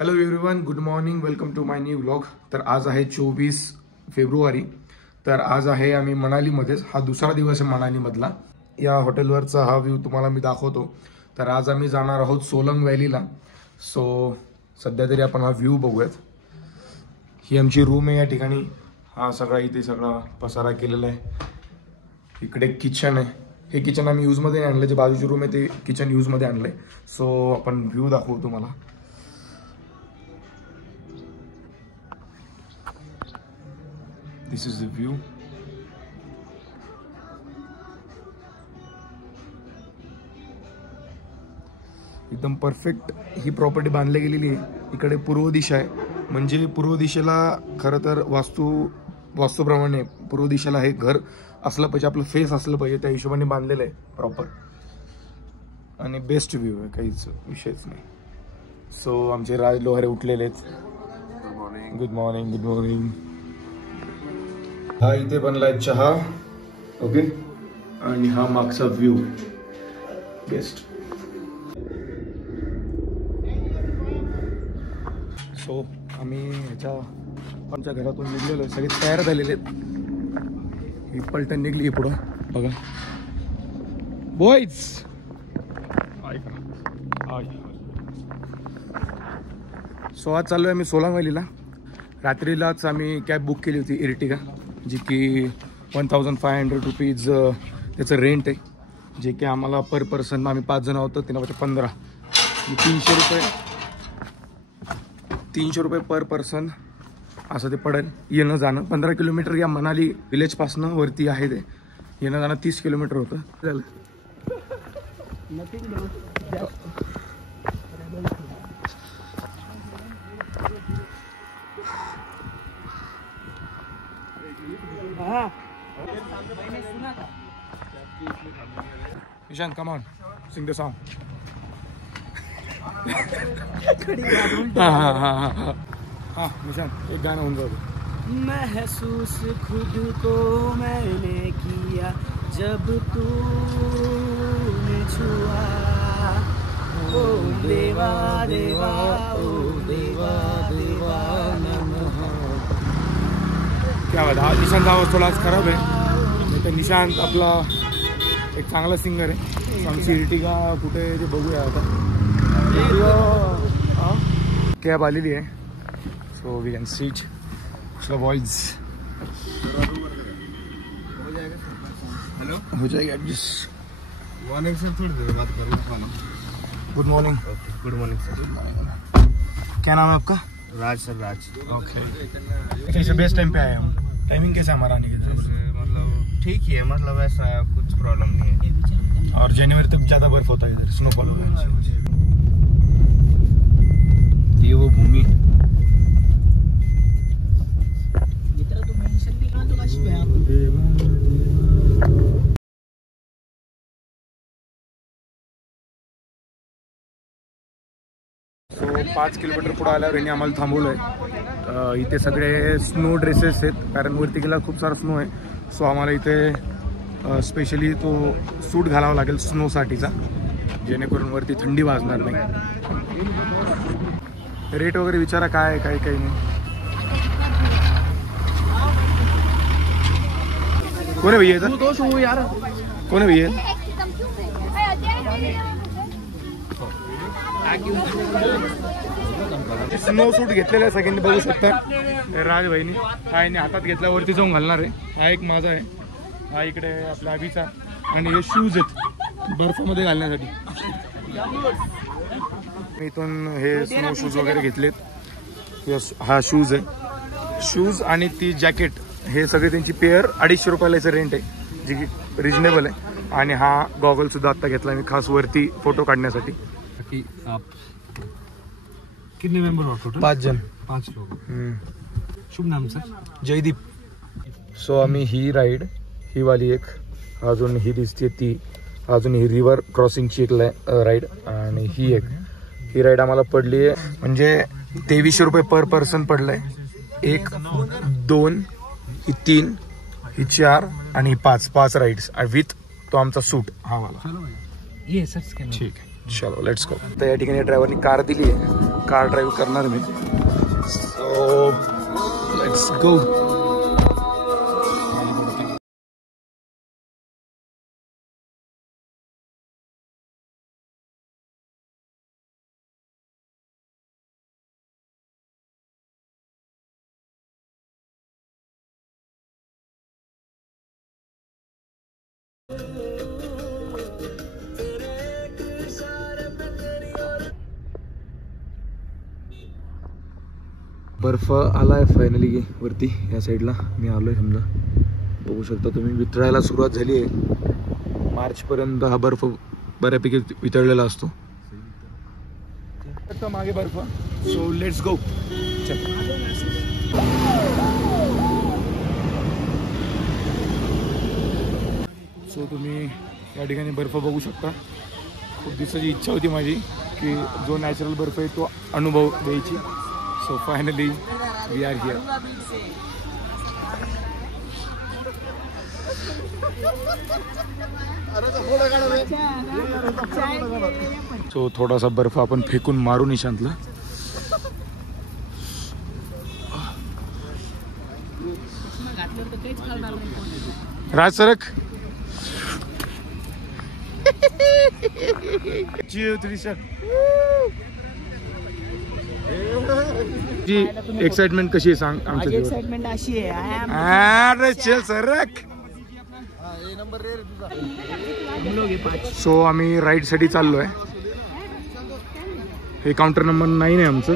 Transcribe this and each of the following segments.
Hello everyone, good morning, welcome to my new vlog. तर आज आहे 24 फेब्रुवारी। तर आज आहे आम्ही मनालीमध्येच, हा दुसरा दिवस आहे मनालीमधला। या हॉटेलवरचा हा व्ह्यू तुम्हाला मी दाखवतो। तर आज आम्ही जाणार आहोत सोलंग व्हॅलीला। सो सध्या तरी आपण हा व्ह्यू बघूयात। ही आमची रूम आहे या ठिकाणी। हा सगळा इथे सगळा पसारा केलेला आहे। इकडे किचन आहे। हे किचन आम्ही यूजमध्ये आणलं, जे बाजूची रूम आहे ते किचन यूजमध्ये आणलंय। सो आपण व्ह्यू दाखवू तुम्हाला। This is the view. एकदम परफेक्ट ही प्रॉपर्टी बांधली गेलेली आहे। इकडे पूर्व दिशा आहे, म्हणजे पूर्व दिशेला खरं तर वास्तूप्रमाणे पूर्व दिशेला हे घर असलं पाहिजे, आपलं फेस असलं पाहिजे, त्या हिशोबाने बांधलेलं आहे प्रॉपर। आणि बेस्ट व्ह्यू आहे, काहीच विषयच नाही। सो आमचे राज लोहारे उठलेले आहेत। Good morning, good morning, good morning. हा इथे बनलाय चहा, ओके, आणि हा मागचा व्ह्यू बेस्ट। सो आम्ही आमच्या घरातून निघलेलो आहे, सगळे तयार झालेले आहेत। ही पलटण निघली पुढं बघा, बॉयज सो आज चाललो आहे आम्ही सोलांग व्हॅलीला। रात्रीलाच आम्ही कॅब बुक केली होती, इर्टिगा, जी की 1500 रुपीज त्याचं रेंट आहे, जे की आम्हाला पर पर्सन, आम्ही 5 जण होतो, 15 300 रुपये पर पर्सन असं ते पडेल। येणं जाणं 15 किलोमीटर या मनाली विलेजपासनं वरती आहे, ते येणं जाणं 30 किलोमीटर होतं। झालं Ishan, come on, sing the song. हाँ निशान, एक गाना होऊन जाऊ। महसूस खुद को मैंने किया जब तूने छुआ, ओ देवा देवा, ओ देवा देवा नमः। क्या बात है, निशांत आवाज थोडा आज खराब आहे, नाही तर निशांत आपला एक चांगला सिंगर आहे। आमची इर्टिगा कुठे ते बघूया आता। कॅब आलेली आहे, so we can seat slow boys. हो जाएगा एडजस्ट। मॉर्निंग से थोड़ी देर बात करूँ। Good morning. Good morning sir. क्या नाम है आपका? राज सर, राज। ओके, कैसे बेस्ट टाइम पे आए हम? टाइमिंग कैसे हमारा आने की? मतलब ठीक ही है, मतलब ऐसा कुछ प्रॉब्लम नहीं है। और जनवरी तक ज़्यादा बर्फ होता है इधर, स्नोफॉल होगा। ये वो भूमि सो 5 किलोमीटर पुढे आल्यावर यांनी आम्हाला थांबवलंय। इथे सगळे स्नो ड्रेसेस आहेत, कारण वरती गेला खूप सारा स्नो आहे। सो आम्हाला इथे स्पेशली तो सूट घालावा लागेल स्नोसाठीचा, जेणेकरून वरती थंडी वाजणार नाही। रेट वगैरे विचारा काय आहे, काही काही नाही। कोण आहे भैया यार? कोण आहे भैया? स्नो सूट घेतलेला आहे सगळ्यांनी, बघू शकता। राज भाईनी हा याने हातात घेतला, वरती जाऊन घालणार आहे। हा एक माझा आहे, हा इकडे आपल्या अभिचा, आणि हे शूज आहेत बर्फामध्ये घालण्यासाठी। इथून हे स्नो शूज वगैरे घेतलेत। हा शूज आहे, शूज आणि ती जॅकेट, हे सगळे त्यांची पेअर 250 रुपयाला रेंट आहे, जी की रिजनेबल आहे। आणि हा गॉगल सुद्धा आता घेतला मी खास वरती फोटो काढण्यासाठी। आप कितने मेंबर हो टोटल? 5 जण, 5 लोग। शुभ नाम सर? जयदीप। सो आम्ही ही राईड, ही वाली एक, अजून ही दिसते ती, अजून ही रिव्हर क्रॉसिंगची एक राईड, आणि ही एक, ही राईड आम्हाला पडली आहे म्हणजे 2300 रुपये पर पर्सन पडलंय। 1, 2, ही 3, ही 4 आणि ही 5 राईड्स विथ तो आमचा सूट हा वाला। ये सर स्कैन। ठीक आहे। चलो लेट्स गो. तर या ठिकाणी ड्रायव्हरनी कार दिली आहे, कार ड्राईव्ह करणार मी. सो लेट्स गो. बर्फ आलाय फायनली वरती. या साईडला मी आलोय, समजा बघू शकता तुम्ही. वितळायला सुरुवात झाली आहे. मार्चपर्यंत हा बर्फ बऱ्यापैकी वितळलेला असतो. मागे बर्फ. So let's go. सो तुम्ही या ठिकाणी बर्फ बघू शकता. खूप दिवसाची इच्छा होती माझी की जो नॅचरल बर्फ आहे तो अनुभव द्यायची. So finally we are here. So थोडासा बर्फ आपण फेकून मारू निशांतला. राज सरक. जी एक्साइटमेंट कशी आहे सांग आमच्या. एक्साइटमेंट अशी आहे. अरे चल सरक. सो आम्ही राईड साठी चाललोय. हे काउंटर नंबर 9 आहे आमचं.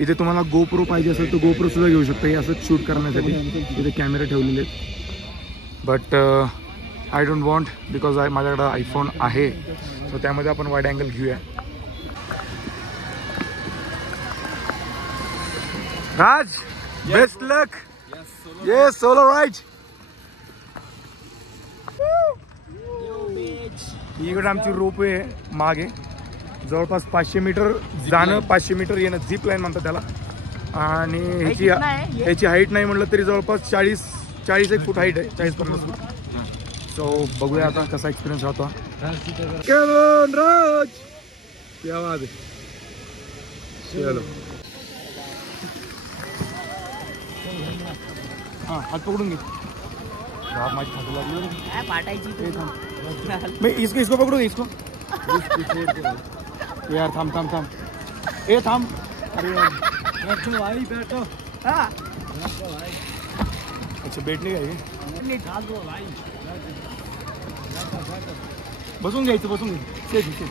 इथे तुम्हाला गोप्रो पाहिजे असेल तर गोप्रो सुद्धा घेऊ शकता. हे असं शूट करण्यासाठी इथे कॅमेरे ठेवलेले आहेत. But I don't want because माझ्याकडे आयफोन आहे. सो त्यामध्ये आपण वाईड अँगल घेऊया. राज बेस्ट लक. ये सोलो राइड. इकडे आमची रोपवे आहे मागे. जवळपास 500 मीटर जाणं, 500 मीटर येणं. झिप लाईन म्हणतात त्याला. आणि ह्याची हाईट नाही म्हटलं तरी जवळपास 40-41 फूट हाईट आहे. 40-50 फूट. सो बघूया आता कसा एक्सपिरियन्स राहतो. राज क्या बात आहे. चलो हाँ हाथ पकड़ूंगी. मैं इसको पकड़ूंगी. इसको यार थाम थाम थाम. ए थाम. अरे भाई बैठो. अच्छा बैठने का भाई. बसून घ्यायचं. बसून घ्यायचं.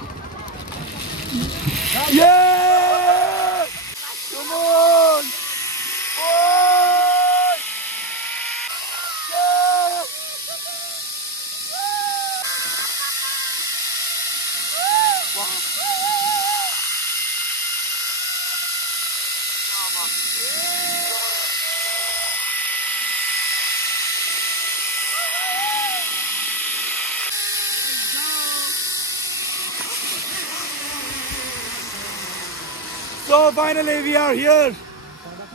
So finally we are here.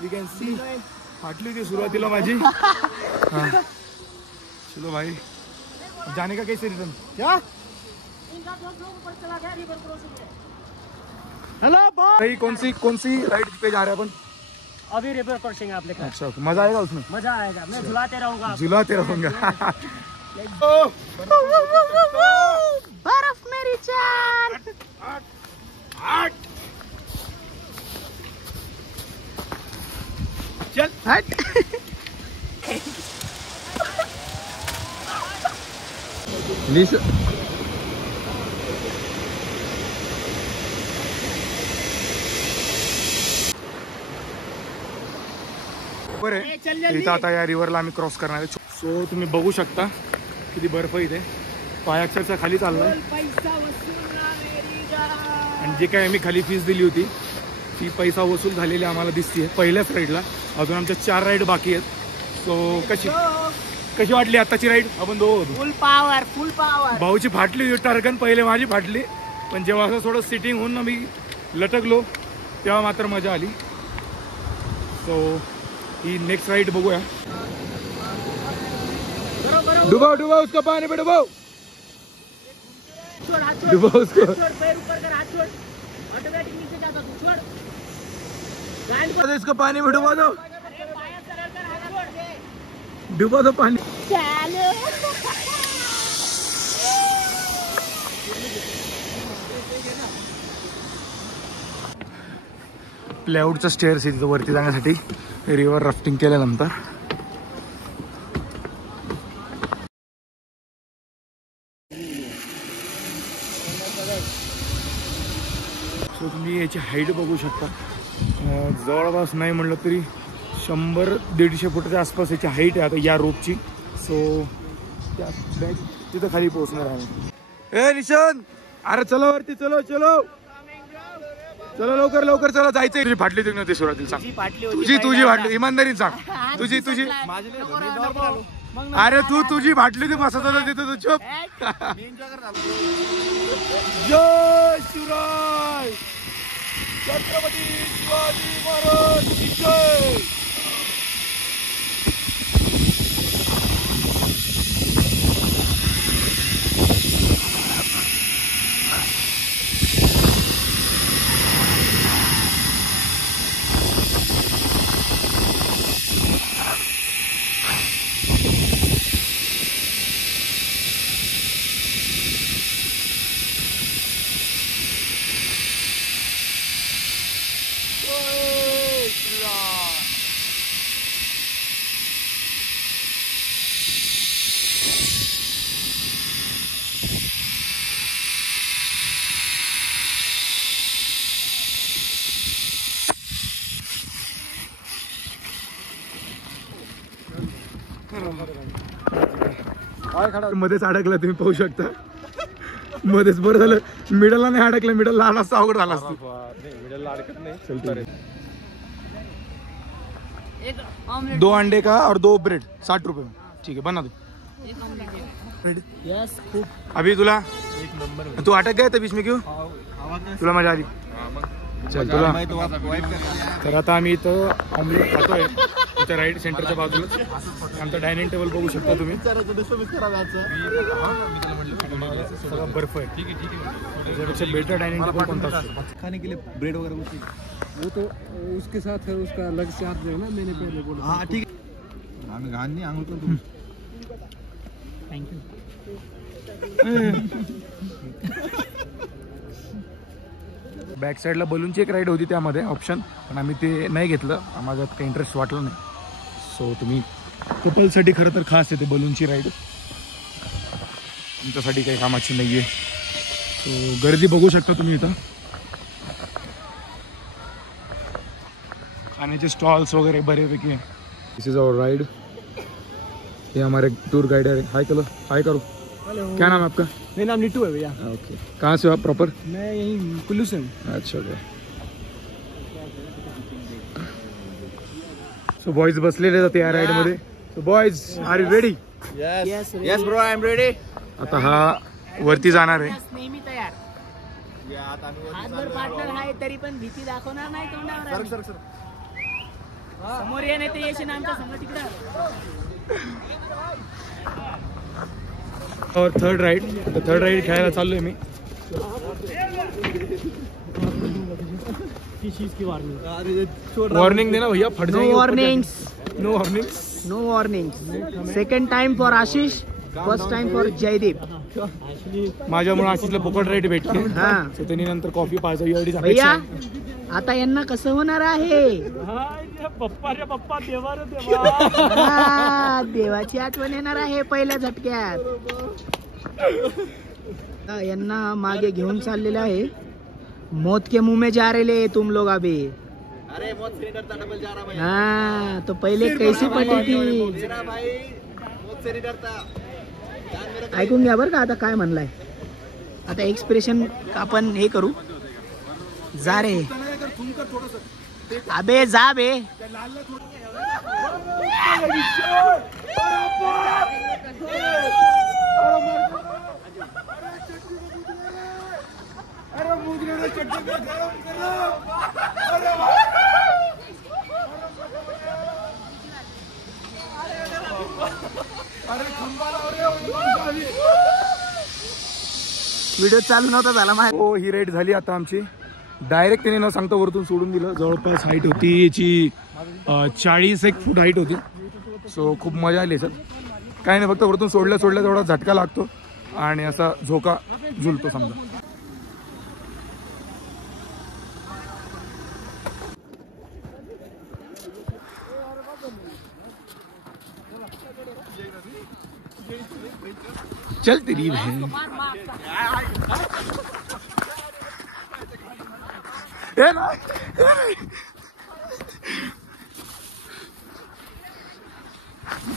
You can see. फाटली थी शुरुआतीला माझी. चलो भाई जाने का कैसे रिटर्न. क्या हेलो भाई. कौन सी राइड पे जा रहे हैं अपन. अभी रिवर क्रॉसिंग आप लेकर. अच्छा मजा आएगा उसमें. मजा आएगा. मैं झुलाते रहूंगा. झुलाते रहूंगा. बर्फ मेरी जान. चल हट. इथं आता या रिव्हरला आम्ही क्रॉस करणार आहे. सो तुम्ही बघू शकता किती बर्फ इथे. पाय अक्षरशः खाली चाललाय. आणि जे काय आम्ही खाली फीस दिली होती ती पैसा वसूल झालेली आम्हाला दिसते पहिल्याच राईडला. अजून आमच्या 4 राईड बाकी आहेत. सो कशी वाटली आताची राईड. आपण दोघं फुल पॉवर. भाऊची फाटली होती टर्गन. पहिले माझी फाटली. पण जेव्हा असं थोडं सिटिंग होऊन मी लटकलो तेव्हा मात्र मजा आली. सो ही नेक्स्ट राईड बघूया. डुबाव उसका पानी पे डुबाव. डुबा उसको। छोड़, पैर ऊपर कर, हाथ छोड़, ऑटोमेटिक नीचे जाता तू, छोड़। गांड को इसको पानी में डुबा दो, अरे पाया सरळ कर, हात छोड़। डुबा दो पानी। चालो। प्लेआउटचा स्टेअर्स आहे तिथं वरती जाण्यासाठी रिव्हर राफ्टिंग केल्यानंतर। सो तुम्ही याची हाईट बघू शकता, जवळपास नाही म्हणलं तरी 100-150 फुटाच्या आसपास याची हाईट आहे आता या रोपची। सो त्या बॅग तिथं खाली पोहोचणार आहे। ए निशांत, अरे चलो वरती, चलो चलो चलो, लवकर लवकर चला, जायचंय। तुझी फाटली तुझी नव्हती सुरुवातीला, सांग तुझी फाटली, इमानदारीने सांग तुझी। अरे तुझी फाटली ती बसत होता तिथं, तू चुप। जय शिवराय, छत्रपती शिवाजी महाराज की जय। मध्येच अडकला, तुम्ही पाहू शकता मध्येच। बरं झालं मिडलला नाही अडकलं, मिडल लहान असतं अवघड झाला असतं। मिडलला अडकत नाही। 2 अंडे का और 2 ब्रेड 60 रुपये में, ठीक है बना दो। यस, खूप अभी तुला एक नंबर। तू अटक गया था बीच में, क्यों तुला मजा आली? चल तुला। तर आता आम्ही इथं ऑमलेट खातोय, इथं राईट सेंटरच्या बाजूला आमचं डायनिंग टेबल बघू शकता तुम्ही। सगळं बर्फ आहे, त्याच्यापेक्षा बेटर डायनिंग टेबल कोणता असतो? खाने के लिए ब्रेड वगैरह कुछ वो तो उसके साथ है, उसका अलग चार्ज है ना, मैंने पहले बोला। हाँ ठीक है, आम्ही घाण नाही आंघोळ करतो। थँक्यू। बॅक साईडला बलूनची एक राईड होती त्यामध्ये ऑप्शन, पण आम्ही ते नाही घेतलं, आम्हाला काही इंटरेस्ट वाटला नाही। सो तुम्ही कपलसाठी खरं तर खास आहे ते बलूनची राईड, तुमच्यासाठी काही कामाची नाही आहे। सो गर्दी बघू शकता तुम्ही इथं, खाण्याचे स्टॉल्स वगैरे बरेपैकी आहे। दिस इज आवर राइड, ये हमारे टूर गाइडर है। हाय करो, हाय करो। क्या नाम है आपका? मेरा नाम नीटू है भैया। ओके, कहाँ से हो आप प्रॉपर? मैं यहीं कुल्लू से हूँ। अच्छा ओके। सो बॉयज बसलेले जाते या राइड मध्ये। So boys are you ready? Yes, Yes bro, I am ready. आता हा वरती जाणार आहे। नेहमी तयार। हातभर पार्टनर आहे तरी पण भीती दाखवणार नाही तोंडावर। समोर ये नाही ते येशील आमच्या संग तिकडं। और थर्ड राइड खेळायला चाललोय मी। वार्निंग देना भैया, फट जाएंगे। No warnings. No warnings. No warnings. Second time for Ashish. First time for Jaydeep. माझ्यामुळे आशिषला फुकट राईड भेटते। हा. सो त्यांनी नंतर कॉफी पाहायचा एवढीच भैया अपेक्षा। आता यांना कसं होणार आहे? पप्पा रे पप्पा, देवा रे हा, देवाची आठवण येणार आहे पहिल्या झटक्यात। यांना मागे घेऊन चाललेलं आहे। मौत के मुंह में जा रहे तुम लोग अभी। अरे मौत से नहीं डरता, डबल जा रहा भाई। हाँ तो पहिले कैसी पटी थी मेरा भाई मौत से नहीं डरता। ऐकून घ्या बरं का आता काय म्हणलाय। आता एक्सप्रेशन आपण हे करू। जा रे अबे, जा बे। व्हिडिओ चालू नव्हता झाला माझ्या. हो ही राईड झाली आता आमची. डायरेक्ट त्याने न सांगता वरतून सोडून दिलं. जवळपास हाईट होती याची 41 फूट हाईट होती. सो खूप मजा आली सर. काय नाही, फक्त वरतून सोडल्या थोडा झटका लागतो आणि असा झोका झुलतो समजा. चल तेरी बहन.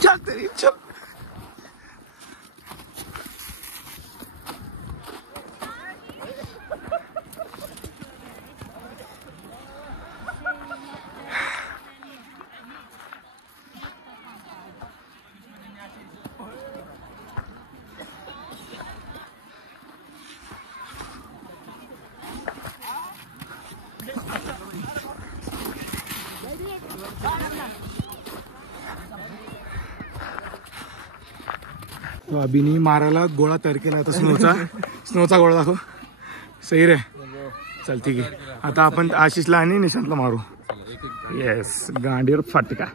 चल तेरी चल. तो अभिनी मारायला गोळा तयार केला आता स्नोचा गोळा दाखव. सही रे. चल ठीक आहे. आता आपण आशिषला आणि निशांतला मारू. येस गांडीवर फाटका.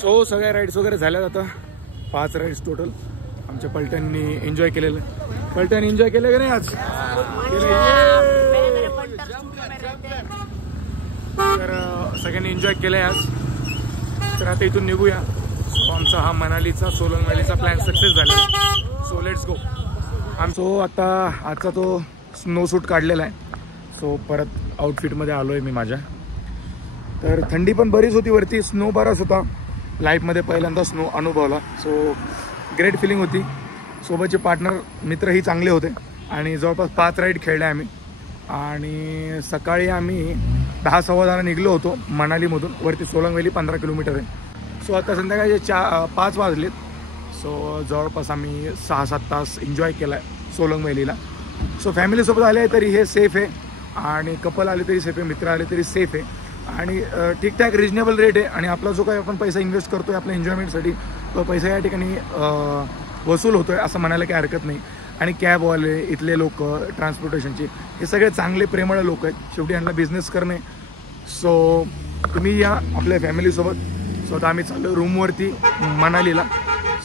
सो सगळ्या राईड्स वगैरे झाल्यात आता. 5 राईड्स टोटल आमच्या पलटणनी एन्जॉय केलेलं. पलटण एन्जॉय केलं का नाही आज? तर सगळ्यांनी एन्जॉय केलंय आज. तर आता इथून निघूया. सो आमचा हा मनालीचा सोलंग व्हॅलीचा प्लॅन सक्सेस झाला. So let's go. सो आता आजचा तो स्नो सूट काढलेला आहे. सो परत आउटफिटमध्ये आलो आहे मी माझ्या. तर थंडी पण बरीच होती वरती. स्नो बराच होता. लाईफमध्ये पहिल्यांदा स्नो अनुभवला. सो ग्रेट फिलिंग होती. सोबतचे पार्टनर मित्रही चांगले होते आणि जवळपास 5 राईड खेळले आम्ही. आणि सकाळी आम्ही 10-10:15 निघलो होतो मनालीमधून. वरती सोलंग व्हॅली 15 किलोमीटर आहे. सो आता संध्याकाळचे 5 वाजलेत. सो जवळपास आम्ही 6-7 तास एन्जॉय केला आहे सोलंग व्हॅलीला. सो फॅमिलीसोबत आले तरी हे सेफ आहे आणि कपल आले तरी सेफ आहे, मित्र आले तरी सेफ आहे आणि ठीकठाक रिजनेबल रेट आहे. आणि आपला जो काही आपण पैसा इन्व्हेस्ट करतो आहे आपल्या एन्जॉयमेंटसाठी तो पैसा या ठिकाणी वसूल होतो आहे असं म्हणायला काही हरकत नाही. आणि कॅबवाले इथले लोक ट्रान्सपोर्टेशनचे हे सगळे चांगले प्रेमळ लोक आहेत. शेवटी यांना बिझनेस करणे. सो तुम्ही या आपल्या फॅमिलीसोबत. सो आता आम्ही चाललो रूमवरती मनालीला.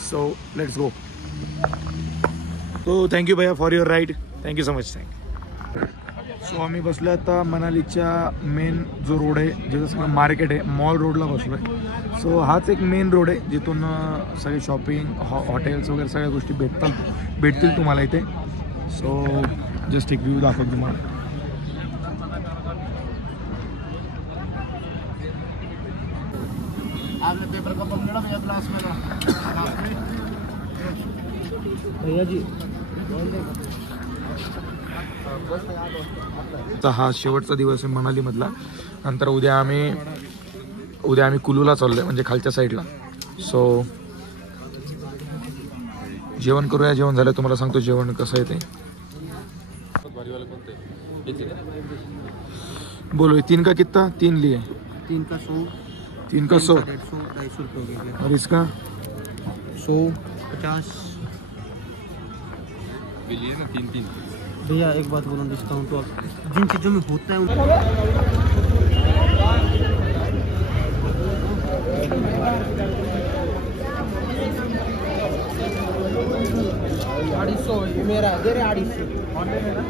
So let's go. So thank you भैया for your ride. Thank you so much. So आम्ही बसलो आता मनालीच्या मेन जो रोड आहे जिथं सगळं मार्केट आहे मॉल रोडला बसलो आहे. सो हाच एक मेन रोड आहे जिथून सगळे शॉपिंग हॉटेल्स वगैरे सगळ्या गोष्टी भेटतील तुम्हाला इथे. सो जस्ट एक व्ह्यू दाखवतो तुम्हाला. हा शेवटचा दिवस आहे मनालीमधला. नंतर उद्या आम्ही कुलूला चाललोय म्हणजे खालच्या साईडला. सो जेवण करूया. जेवण झालं तुम्हाला सांगतो जेवण कसं आहे ते. बोलो 3 का कितना? 3 लिए. 3 का 100. 3 का 100. 150 रुपये हो गया. और इसका 100 50. लिए ना 3-3. भैया एक बात बोलूँ, डिस्काउंट तो जिन चीज़ों में होता है मेरा दे रहे 250 ऑनलाइन है ना.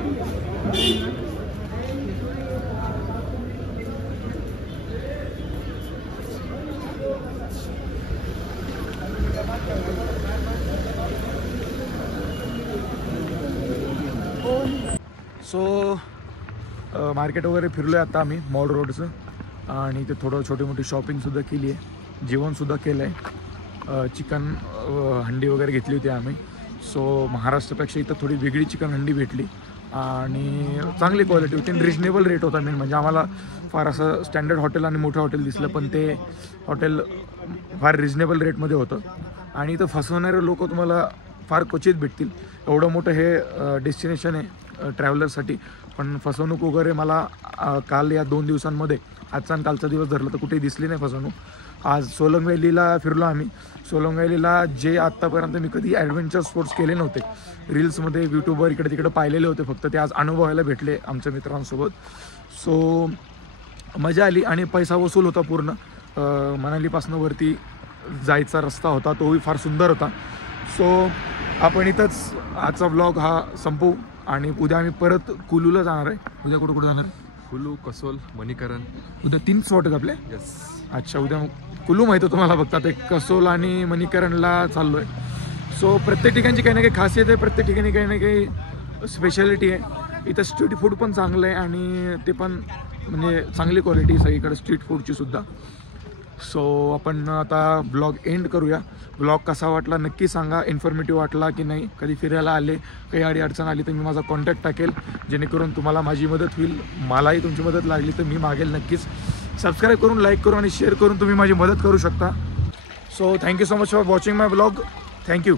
सो मार्केट वगैरे फिरलो आहे आता आम्ही मॉल रोडचं. आणि ते थोडं छोटी मोठी शॉपिंगसुद्धा केली आहे. जेवणसुद्धा केलं आहे. चिकन हंडी वगैरे घेतली होती आम्ही. सो महाराष्ट्रापेक्षा इथं थोडी वेगळी चिकन हंडी भेटली आणि चांगली क्वालिटी होती आणि रिजनेबल रेट होता मेन म्हणजे. आम्हाला फार असं स्टँडर्ड हॉटेल आणि मोठं हॉटेल दिसलं पण ते हॉटेल फार रिजनेबल रेटमध्ये होतं. आणि इथं फसवणारे लोक तुम्हाला फार क्वचित भेटतील. एवढं मोठं हे डेस्टिनेशन आहे ट्रॅव्हलरसाठी, पण फसवणूक वगैरे मला काल या 2 दिवसांमध्ये, आजचा आणि कालचा दिवस धरला तर कुठेही दिसली नाही फसवणूक. आज सोलंग व्हॅलीला फिरलो आम्ही. सोलंग व्हॅलीला जे आत्तापर्यंत मी कधी ॲडव्हेंचर स्पोर्ट्स केले नव्हते, रील्समध्ये यूट्यूबवर इकडे तिकडे पाहिलेले होते फक्त, ते आज अनुभवायला भेटले आमच्या मित्रांसोबत. सो मजा आली आणि पैसा वसूल होता पूर्ण. मनालीपासून वरती जायचा रस्ता होता तोही फार सुंदर होता. सो आपण इथंच आजचा व्लॉग हा संपवू आणि उद्या आम्ही परत कुलूला जाणार आहे. उद्या कुठं कुठं जाणार आहे? कुलू, कसोल, मणिकरण. उद्या 3 स्पॉट आहेत आपले. यस. अच्छा, उद्या कुलू माहिती तुम्हाला बघता ते कसोल आणि मणिकरणला चाललो आहे. सो प्रत्येक ठिकाणची काही ना काही खासियत आहे, प्रत्येक ठिकाणी काही ना काही स्पेशालिटी आहे. इथं स्ट्रीट फूड पण चांगलं आहे आणि ते पण म्हणजे चांगली क्वालिटी सगळीकडे स्ट्रीट फूडची सुद्धा. सो आपण आता ब्लॉग एंड करूया. ब्लॉग कसा वाटला नक्की सांगा, इन्फॉर्मेटिव्ह वाटला की नाही. कधी फिरायला आले, काही अडचण आली तर मी माझा कॉन्टॅक्ट टाकेल जेणेकरून तुम्हाला माझी मदत होईल. मलाही तुमची मदत लागली तर मी मागेल नक्कीच. सबस्क्राईब करून, लाईक करून आणि शेअर करून तुम्ही माझी मदत करू शकता. So thank you so much for watching my blog. Thank you.